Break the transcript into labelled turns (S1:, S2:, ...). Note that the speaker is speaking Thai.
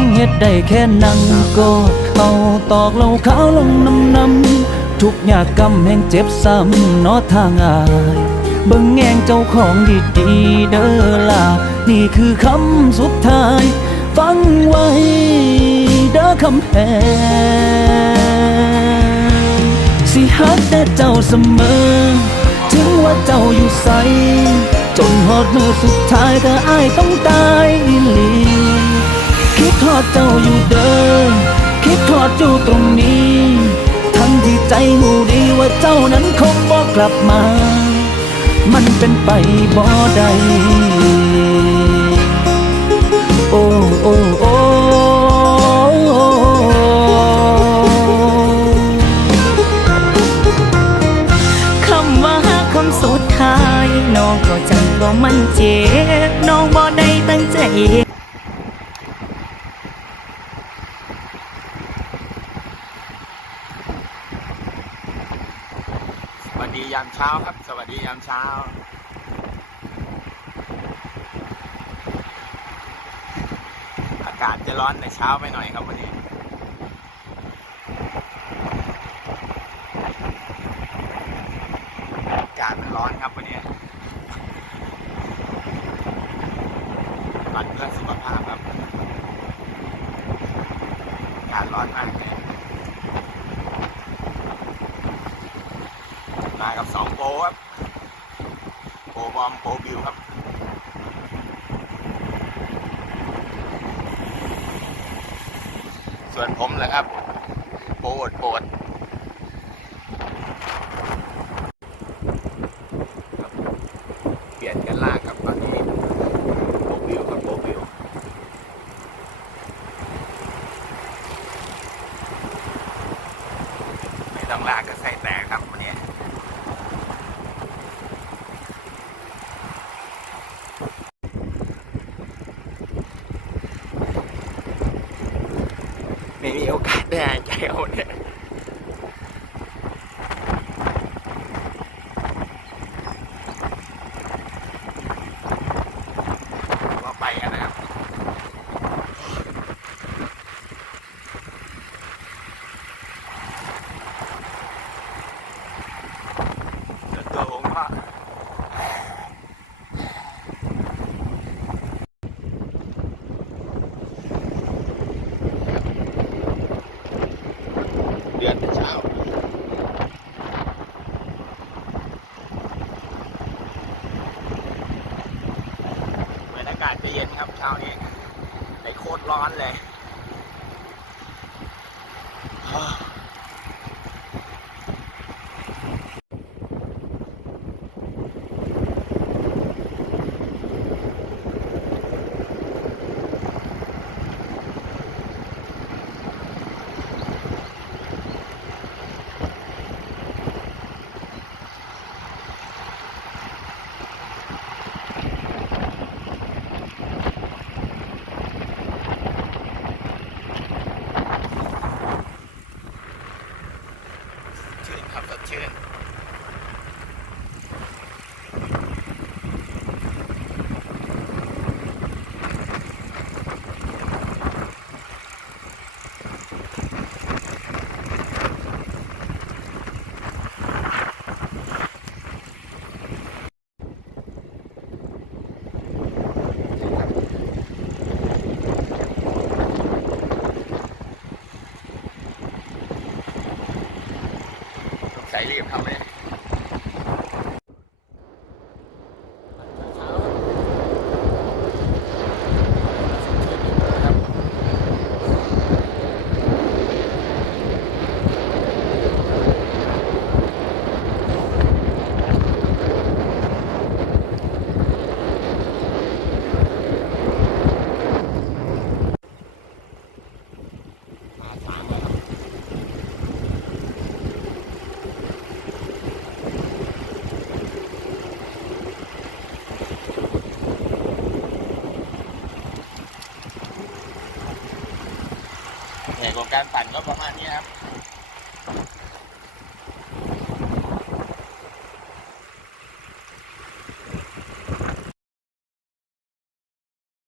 S1: งเฮ็ดได้แค่นั่งกอดเขาตอกเหล่าขาวลงน้ำน้ำทุกอยากกำแห่งเจ็บซ้ำนอทางอายเบิ่งแงงเจ้าของดีๆเด้อล่ะนี่คือคำสุดท้าย ฟังไว้เด้อคำแพงสิฮักแต่เจ้าเสมอ ถึงว่าเจ้าอยู่ใสจนหอดมือสุดท้ายถ้าอ้ายต้องตายอีหลี คิดทอดเจ้าอยู่เดินคิดทอดอยู่ตรงนี้ ทั้งที่ใจหูดีว่าเจ้านั้นคงบอกกลับมา มันเป็นไปบ่ได้โอ้โอ้โอ้
S2: คำว่าคำสุดท้าย น้องก็จังบ่มันเจ็บ น้องบ่ได้ตั้งใจ
S3: สวัส ดียามเช้าครับ สวัสดียามเช้า อากาศจะร้อนแต่เช้าไปหน่อยครับวันนี้อากาศมันร้อนครับวันนี้ปัดเพื่อสุขภาพครับ อากาศร้อนมากเลย มากับสองโปครับโปบอมโปบิวครับส่วนผมเหรอครับโปรดโปรดเปลี่ยนกันลากครับตอนนี้โปบิวครับโปบิวไม่ต้องลากก็ใส่แตกครับวันนี้ ไม่มีโอกาสได้หายใจเอาเนี่ยว่าไปกันนะครับ ส่วนตัวผมก็เดือนแต่เช้า เหมือนอากาศจะ เย็นครับเช้านี้แต่โคตรร้อนเลย out of 10. ใส่รีบทำเลย เหนื่อยกว่าการปั่นก็ประมาณนี้ครับ